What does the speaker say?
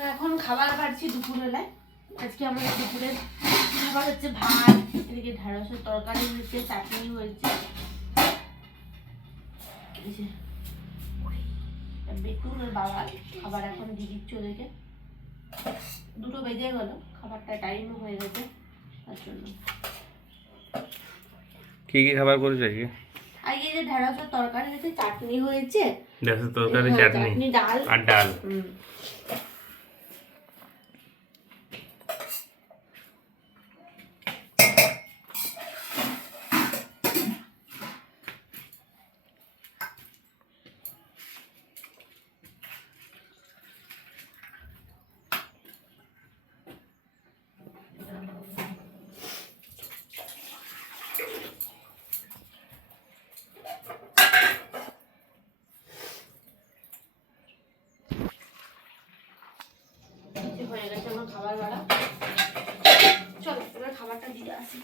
এখন খাবার বাড়ছি দুপুরবেলায়। আজকে আমাদের দুপুরের খাবার হচ্ছে ভাত, এদিকে ঢেঁড়সের তরকারি হয়েছে, চাটনি হয়েছে। বেটুর ওর বাবা খাবার এখন দিয়ে দিচ্ছে ওদেরকে। 2টো বেজে গেল, খাবারটা টাইমও হয়ে গেছে, তার জন্য। কি কি খাবার করেছো আজকে? আজকে যে ঢেঁড়সের তরকারি হয়েছে, চাটনি হয়েছে, ঢেঁড়সের তরকারি, চাটনি, ডাল আর ডাল। হয়ে গেছে আমার খাবার বাড়া। চলো এবার খাবারটা দিয়ে আসি।